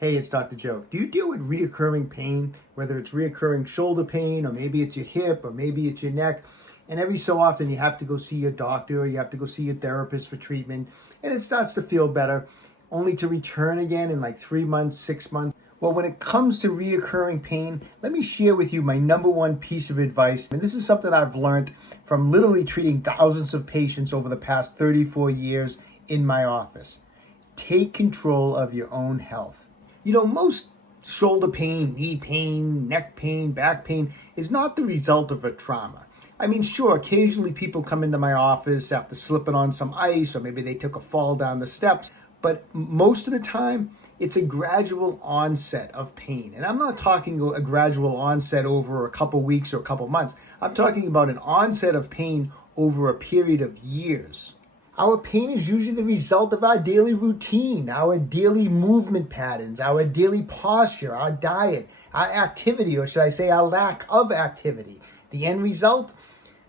Hey, it's Dr. Joe. Do you deal with reoccurring pain, whether it's reoccurring shoulder pain, or maybe it's your hip, or maybe it's your neck? And every so often you have to go see your doctor, or you have to go see your therapist for treatment, and it starts to feel better, only to return again in like 3 months, 6 months. Well, when it comes to reoccurring pain, let me share with you my number one piece of advice. And this is something I've learned from literally treating thousands of patients over the past 34 years in my office. Take control of your own health. Most shoulder pain, knee pain, neck pain, back pain is not the result of a trauma. I mean, sure, occasionally people come into my office after slipping on some ice, or maybe they took a fall down the steps, but most of the time, it's a gradual onset of pain. And I'm not talking a gradual onset over a couple weeks or a couple months. I'm talking about an onset of pain over a period of years. Our pain is usually the result of our daily routine, our daily movement patterns, our daily posture, our diet, our activity, or should I say our lack of activity. The end result?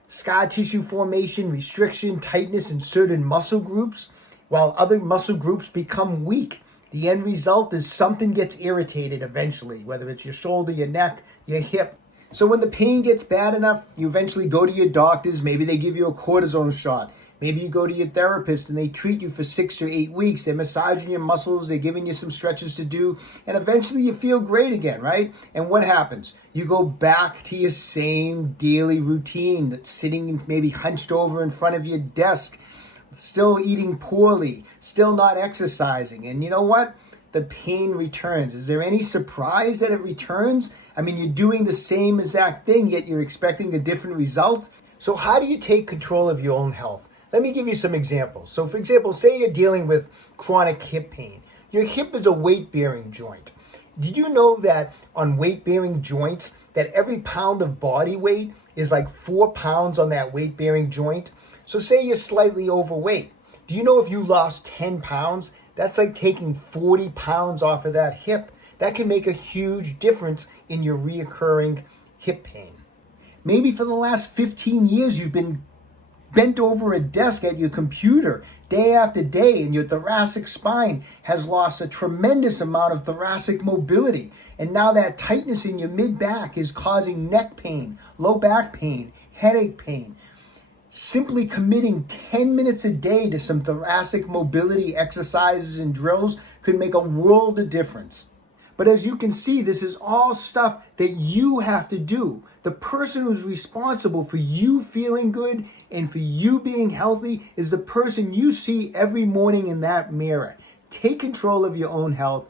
Scar tissue formation, restriction, tightness in certain muscle groups, while other muscle groups become weak. The end result is something gets irritated eventually, whether it's your shoulder, your neck, your hip. So when the pain gets bad enough, you eventually go to your doctors. Maybe they give you a cortisone shot. Maybe you go to your therapist and they treat you for 6 to 8 weeks. They're massaging your muscles. They're giving you some stretches to do. And eventually you feel great again, right? And what happens? You go back to your same daily routine, that's sitting maybe hunched over in front of your desk, still eating poorly, still not exercising. And you know what? The pain returns. Is there any surprise that it returns? I mean, you're doing the same exact thing, yet you're expecting a different result. So how do you take control of your own health? Let me give you some examples. So for example, say you're dealing with chronic hip pain. Your hip is a weight-bearing joint. Did you know that on weight-bearing joints, that every pound of body weight is like 4 pounds on that weight-bearing joint? So say you're slightly overweight. Do you know if you lost 10 pounds, that's like taking 40 pounds off of that hip? That can make a huge difference in your reoccurring hip pain. Maybe for the last 15 years, you've been bent over a desk at your computer day after day, and your thoracic spine has lost a tremendous amount of thoracic mobility. And now that tightness in your mid-back is causing neck pain, low back pain, headache pain. Simply committing 10 minutes a day to some thoracic mobility exercises and drills could make a world of difference. But as you can see, this is all stuff that you have to do. The person who's responsible for you feeling good and for you being healthy is the person you see every morning in that mirror. Take control of your own health.